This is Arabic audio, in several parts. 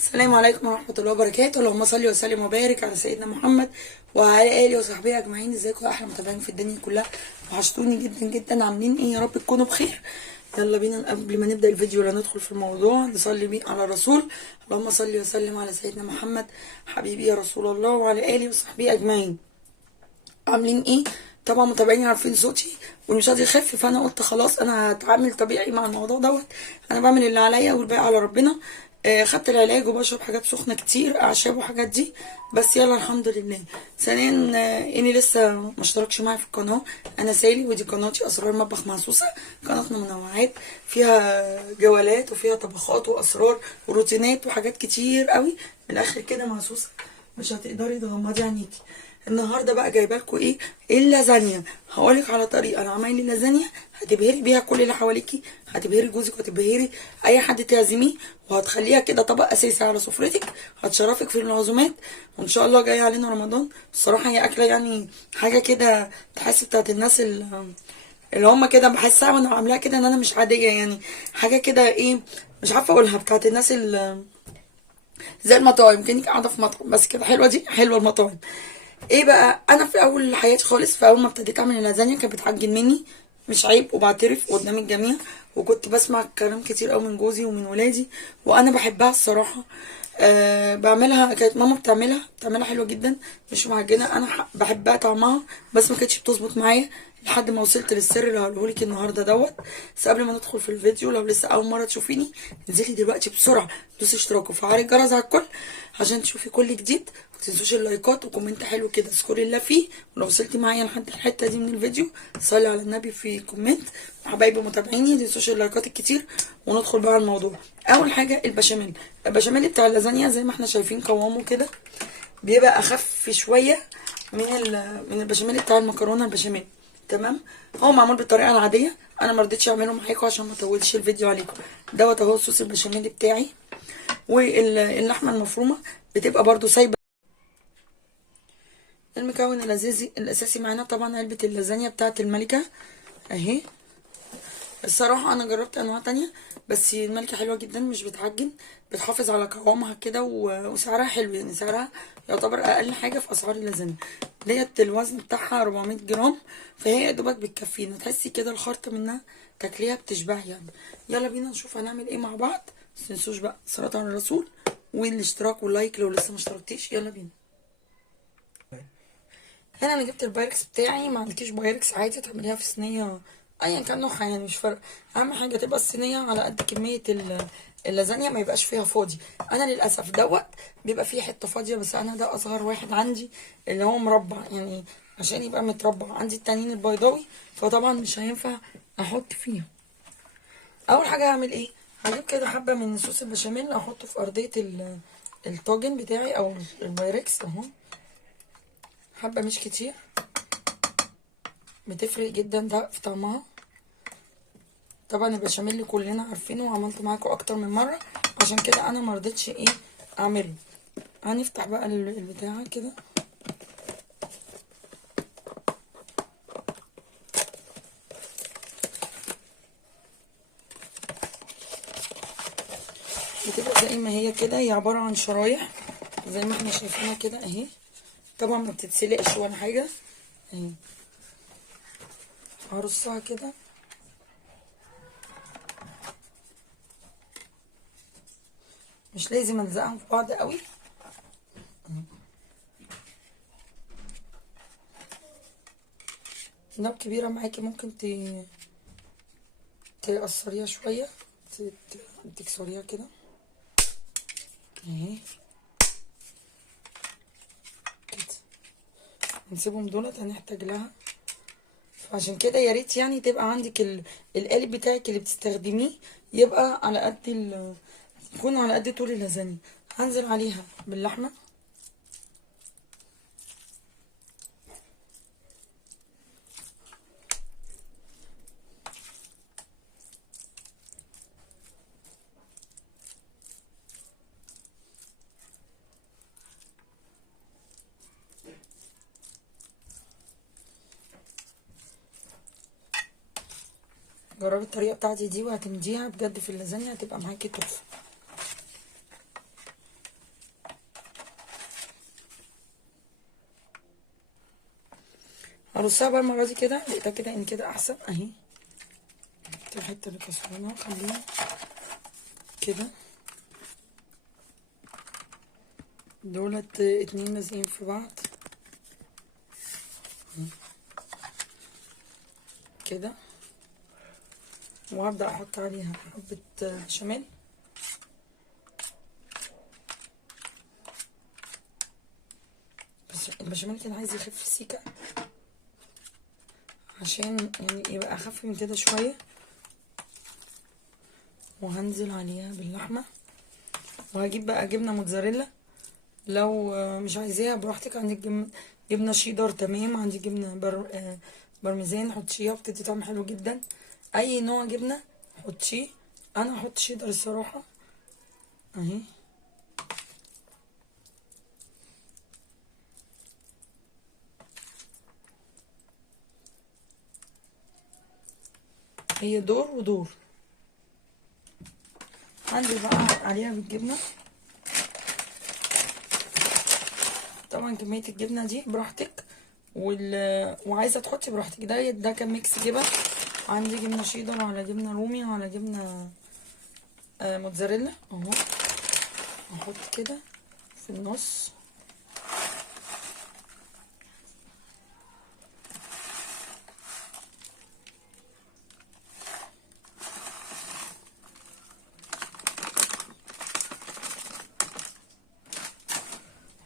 السلام عليكم ورحمة الله وبركاته. اللهم صل وسلم وبارك على سيدنا محمد وعلى آله وصحبه أجمعين. ازيكم يا أحلى متابعين في الدنيا كلها؟ وحشتوني جدا جدا. عاملين ايه؟ يا رب تكونوا بخير. يلا بينا قبل ما نبدأ الفيديو ولا ندخل في الموضوع نصلي بيه على الرسول. اللهم صل وسلم على سيدنا محمد حبيبي يا رسول الله وعلى آله وصحبه أجمعين. عاملين ايه؟ طبعا متابعيني عارفين صوتي ومش راضي يخف، فانا قلت خلاص انا هتعامل طبيعي مع الموضوع دوت. انا بعمل اللي عليا والباقي على ربنا. خدت العلاج وبشرب حاجات سخنه كتير، اعشاب وحاجات دي، بس يلا الحمد لله. ثانيا اني لسه ما اشتركش معايا في القناه. انا سالي ودي قناتي اسرار مطبخ مع سوسه. قناتنا منوعات فيها جولات وفيها طبخات واسرار وروتينات وحاجات كتير قوي. من الاخر كده مع سوسه مش هتقدري تغمضي عينيكي. النهارده بقى جايبه لكم ايه؟ اللازانيا. هقولك على طريقه انا عمايل اللازانيا هتبهري بيها كل اللي حواليكي، هتبهري جوزك وهتبهري اي حد تعزميه، وهتخليها كده طبق اساسي على سفرتك، هتشرفك في العزومات. وان شاء الله جاي علينا رمضان. الصراحه هي اكله يعني حاجه كده تحس بتاعت الناس اللي هم كده، بحسها وانا عاملاها كده ان انا مش عاديه، يعني حاجه كده ايه، مش عارفه اقولها، بتاعت الناس زي المطاعم، كانك قاعده في مطعم بس كده. حلوه دي، حلوه المطاعم. ايه بقى، انا في اول حياتي خالص، في اول ما ابتديت اعمل اللازانيا كانت بتعجن مني، مش عيب وبعترف قدام الجميع. وكنت بسمع كلام كتير قوي من جوزي ومن ولادي، وانا بحبها الصراحه. بعملها، كانت ماما بتعملها حلوه جدا، مش معجنه. انا بحبها طعمها، بس ما كانتش بتظبط معايا لحد ما وصلت للسر اللي هقولهولك النهارده دوت. بس قبل ما ندخل في الفيديو، لو لسه اول مره تشوفيني انزلي دلوقتي بسرعه دوسي اشتراك وفعلي الجرس على الكل عشان تشوفي كل جديد. متنسوش اللايكات وكومنت حلو كده اذكري الله فيه. ولو وصلتي معايا لحد الحته دي من الفيديو صلي على النبي في كومنت. حبايبي متابعيني متنسوش اللايكات الكتير. وندخل بقى على الموضوع. اول حاجه البشاميل بتاع اللازانيا زي ما احنا شايفين قوامه كده بيبقى اخف شويه من البشاميل بتاع المكرونه البشاميل. تمام. هو معمول بالطريقه العاديه، انا ما رضيتش اعمله معاكم عشان ما اطولش الفيديو عليكم. دوت اهو صوص البشاميل بتاعي. واللحمه المفرومه بتبقى برده سايبه. المكون الاساسي معانا طبعا علبه اللازانيا بتاعه الملكه اهي. الصراحه انا جربت انواع تانية، بس الملكه حلوه جدا، مش بتعجن، بتحافظ على قوامها كده وسعرها حلو، يعني سعرها يعتبر اقل حاجه في اسعار اللازانيا. ديت الوزن بتاعها 400 جرام، فهي يا دوبك بتكفينا، تحسي كده الخرطه منها تاكليها بتشبعي يعني. يلا بينا نشوف هنعمل ايه مع بعض. متنسوش بقى صلاه على الرسول والاشتراك واللايك لو لسه ما اشتركتيش. يلا بينا. هنا انا جبت البايركس بتاعي. ما عندكيش بايركس عادي تعمليها في صينيه ايا كان نوعها، يعني مش فارقه. اهم حاجه تبقى الصينيه على قد كميه اللازانيا، ما يبقاش فيها فاضي. انا للاسف دوت بيبقى فيه حته فاضيه، بس انا ده اصغر واحد عندي اللي هو مربع، يعني عشان يبقى متربع. عندي التانيين البيضاوي فطبعا مش هينفع احط فيه. اول حاجه هعمل ايه، هجيب كده حبه من صوص البشاميل احطه في ارضيه الطاجن بتاعي او البايركس اهو. حبه مش كتير، بتفرق جدا ده في طعمها. طبعا البشاميل كلنا عارفينه وعملته معاكم اكتر من مره، عشان كده انا مرضتش ايه اعمله. هنفتح بقى البتاعه كده. بتبقى زي ما هي كده، هي عباره عن شرايح زي ما احنا شايفينها كده اهي. طبعا ما بتتسلقش ولا حاجه اهي. هرصها كده، مش لازم الزقهم في بعض قوي. لو كبيره معاكي ممكن تقصريها شويه، تكسريها كده اهي كده. نسيبهم دولت هنحتاج لها، فعشان كده يا ريت يعني تبقى عندك القالب بتاعك اللي بتستخدميه يبقى على قد يكون على قد طول اللازانيا. هنزل عليها باللحمه. جربي الطريقه بتاعتي دي وهتمديها بجد في اللازانيا، هتبقى معاكي تحفه. ارصها بقى المره دي كده، لقيتها كده ان كده احسن اهي. الحته اللي كسرانها خليها كده، دولت اتنين لازقين في بعض كده. وهبدأ احط عليها حبة بشاميل، بس البشاميل كان عايز يخف سيكة عشان يعني يبقى اخف من كده شوية. وهنزل عليها باللحمة، وهجيب بقى جبنة موتزاريلا لو مش عايزاها براحتك. عندك جبنة شيدر تمام، عندي جبنة برميزان حطيها بتدي طعم حلو جدا. اي نوع جبنة حطيه، انا هحط شيدر الصراحة اهي. هي دور ودور. هنزل بقى عليها بالجبنة. طبعا كمية الجبنة دي براحتك، وعايزة تحطي براحتك. ده كان ميكس جبن، عندي جبنة شيدر وعلى جبنة رومي وعلى جبنة موتزاريلا اهو. هحط كده في النص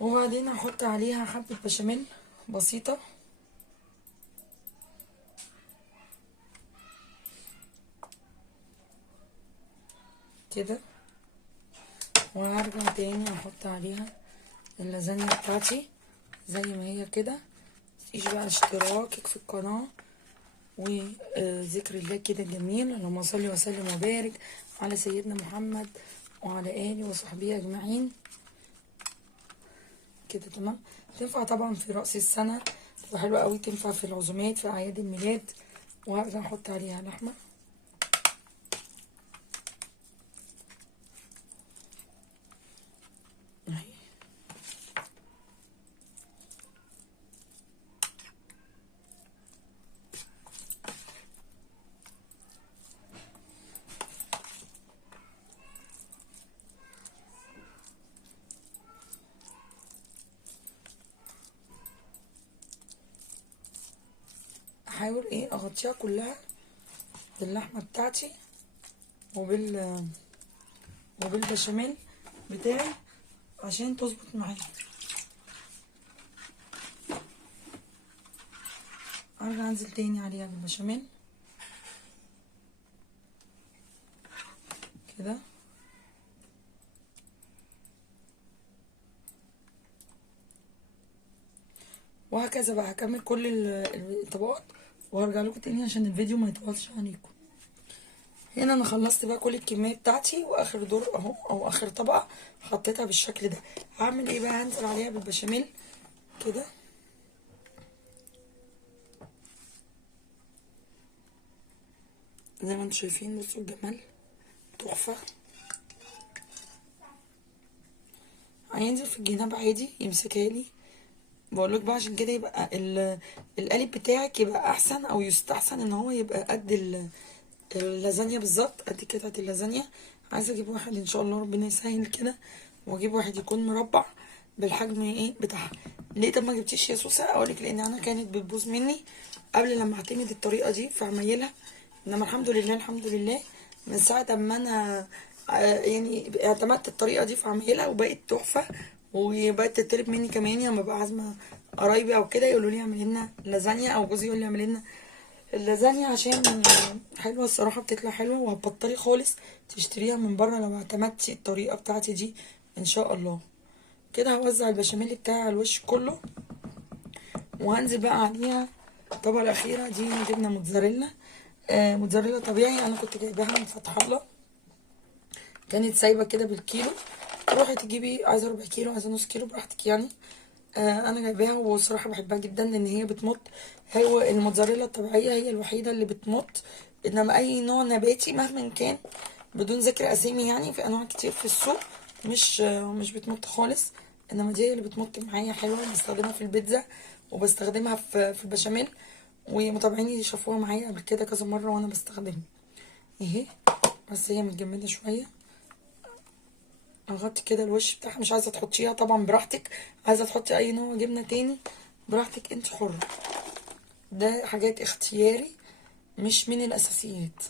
وبعدين هحط عليها حبة بشاميل بسيطة كده. وهرجع تاني احط عليها اللازانيا بتاعتي زي ما هي كده. متنسيش بقى اشتراكك في القناة وذكر الله كده جميل. اللهم صل وسلم وبارك على سيدنا محمد وعلى آله وصحبه أجمعين كده تمام. تنفع طبعا في رأس السنة، تبقى حلوة قوي، تنفع في العزومات في أعياد الميلاد. وهرجع أحط عليها لحمة اهي. احاول اغطيها كلها باللحمه بتاعتي وبالبشاميل بتاعي عشان تظبط معايا. ارجع انزل تاني عليها بالبشاميل كده. وهكذا بقى هكمل كل الطبقات وهرجع لكم تاني عشان الفيديو ما يطولش عليكم. هنا انا خلصت بقى كل الكميه بتاعتي، واخر دور اهو او اخر طبقه حطيتها بالشكل ده. هعمل ايه بقى؟ هنزل عليها بالبشاميل كده زي ما انتم شايفين. بصوا الجمال تحفه. هينزل في الجناب عادي يمسكها لي. بقولك بقى عشان كده يبقى القالب بتاعك يبقى احسن او يستحسن ان هو يبقى قد اللازانيا بالظبط، قد قطعه اللازانيا. عايزه اجيب واحد ان شاء الله ربنا يسهل كده، واجيب واحد يكون مربع بالحجم بتاعها. ليه طب ما جبتيش يا سوسه؟ اقولك لان انا كانت بتبوظ مني قبل لما اعتمد الطريقه دي في عمايلها. انما الحمد لله الحمد لله من ساعه ما انا يعني اعتمدت الطريقه دي في عمايلها وبقت تحفه. وبقت تطلب مني كمان لما ببقى عازمه قرايبي او كده يقولوا لي اعملي لنا لازانيا، او جوزي يقول لي اعملي لنا اللازانيا عشان حلوه الصراحه، بتطلع حلوه. وهتبطلي خالص تشتريها من بره لو اعتمدتي الطريقه بتاعتي دي ان شاء الله. كده هوزع البشاميل بتاعي على الوش كله، وهنزل بقى عليها الطبقه الاخيره دي جبنه موتزاريلا. موتزاريلا طبيعي، انا كنت جايباها من فتح الله، كانت سايبه كده بالكيلو. تروحي تجيبي عايزه ربع كيلو عايزه نص كيلو براحتك يعني. انا جايباها وصراحه بحبها جدا لان هي بتمط. هو الموتزاريلا الطبيعيه هي الوحيده اللي بتمط، انما اي نوع نباتي مهما كان بدون ذكر اسامي يعني في انواع كتير في السوق مش بتمط خالص. انما دي هي اللي بتمط معايا حلوه، بستخدمها في البيتزا وبستخدمها في البشاميل، ومتابعيني شافوها معايا قبل كده كذا مره وانا بستخدمها اهي. بس هي متجمده شويه. اغطي كده الوش بتاعها، مش عايزه تحطيها طبعا براحتك، عايزه تحطي اي نوع جبنه تاني براحتك، انت حره. ده حاجات اختياري مش من الاساسيات.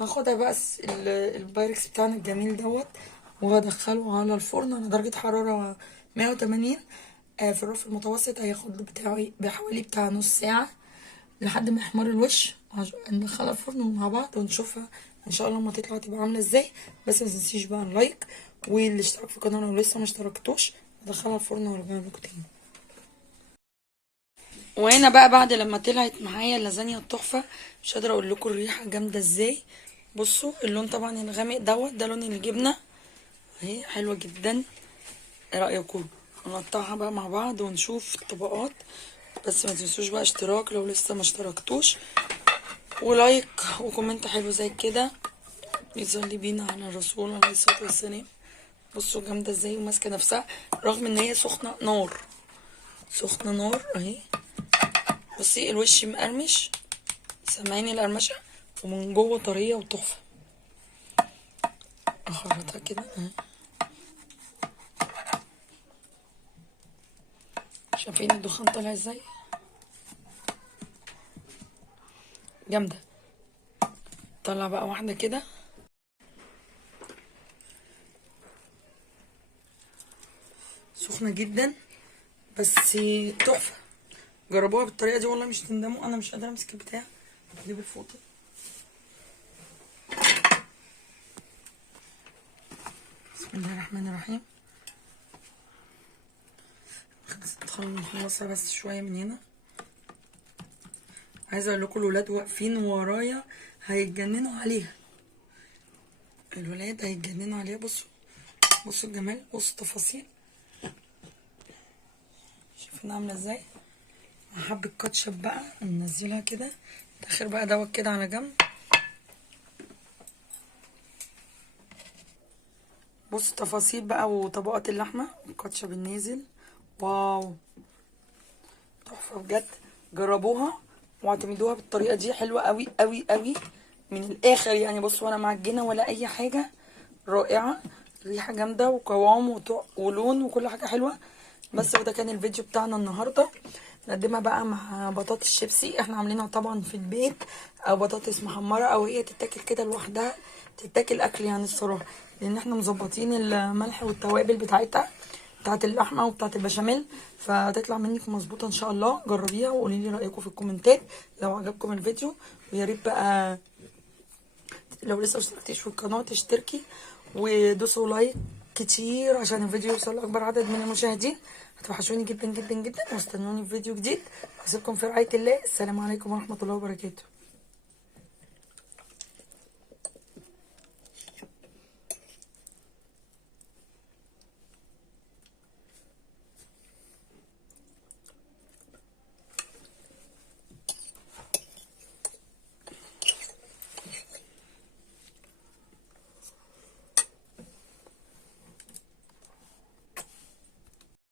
هاخدها بقى البايركس بتاعنا الجميل دوت، وهدخله على الفرن على درجة حرارة 180 في الرف المتوسط. هياخد له بتاعي بحوالي بتاع نص ساعة لحد ما يحمر الوش. ندخلها الفرن مع بعض ونشوفها ان شاء الله لما تطلع تبقى عاملة ازاي. بس ما تنسيش بقى اللايك والاشتراك في القناة لو لسه ما اشتركتوش. ادخلها الفرن وارجع لكم تاني. وهنا بقى بعد لما طلعت معايا اللازانيا التحفه، مش قادره اقول لكم الريحه جامده ازاي. بصوا اللون طبعا الغامق دوت، ده لون الجبنه اهي، حلوه جدا. ايه رايكم؟ نقطعها بقى مع بعض ونشوف الطبقات. بس ما تنسوش بقى اشتراك لو لسه ما اشتركتوش، ولايك وكومنت حلو زي كده يصلي بينا على الرسول عليه الصلاه والسلام. بصوا جامده ازاي وماسكه نفسها رغم ان هي سخنه نار، سخنه نار اهي. بصي الوش مقرمش، سامعيني القرمشه، ومن جوه طريه وتحفه. اخرطها كده اهي. شايفين الدخان طالع ازاي؟ جامده. طلع بقى واحده كده. سخنه جدا بس تحفه. جربوها بالطريقه دي والله مش تندموا. انا مش قادره امسك البتاع، اجيب الفوطه. بسم الله الرحمن الرحيم. نخلصها بس شويه من هنا. عايزه اقول لكم الولاد واقفين ورايا هيتجننوا عليها، الولاد هيتجننوا عليها. بصوا بصوا الجمال، بصوا التفاصيل، شايفين عامله ازاي. حبه كاتشب بقى ننزلها كده اخر بقى دوت كده على جنب. بصوا التفاصيل بقى وطبقات اللحمه والكاتشب النازل، واو تحفه بجد. جربوها واعتمدوها بالطريقه دي، حلوه قوي قوي قوي من الاخر يعني. بصوا ولا معجنه ولا اي حاجه، رائعه. ريحه جامده وقوام ولون وكل حاجه حلوه. بس وده كان الفيديو بتاعنا النهارده. نقدمها بقى مع بطاطس شيبسي، احنا عاملينها طبعا في البيت، او بطاطس محمره، او هي تتاكل كده لوحدها، تتاكل اكل يعني الصراحه، لان احنا مظبطين الملح والتوابل بتاعتها بتاعت اللحمه وبتاعت البشاميل، فتطلع منك مظبوطه ان شاء الله. جربيها وقولي لي رايكم في الكومنتات لو عجبكم الفيديو. ويا ريت بقى لو لسه مشتركتيش في القناه تشتركي ودوسوا لايك كتير عشان الفيديو يوصل لاكبر عدد من المشاهدين. هتوحشوني جدا جدا جدا، واستنوني في فيديو جديد. اسيبكم في رعايه الله. السلام عليكم ورحمه الله وبركاته.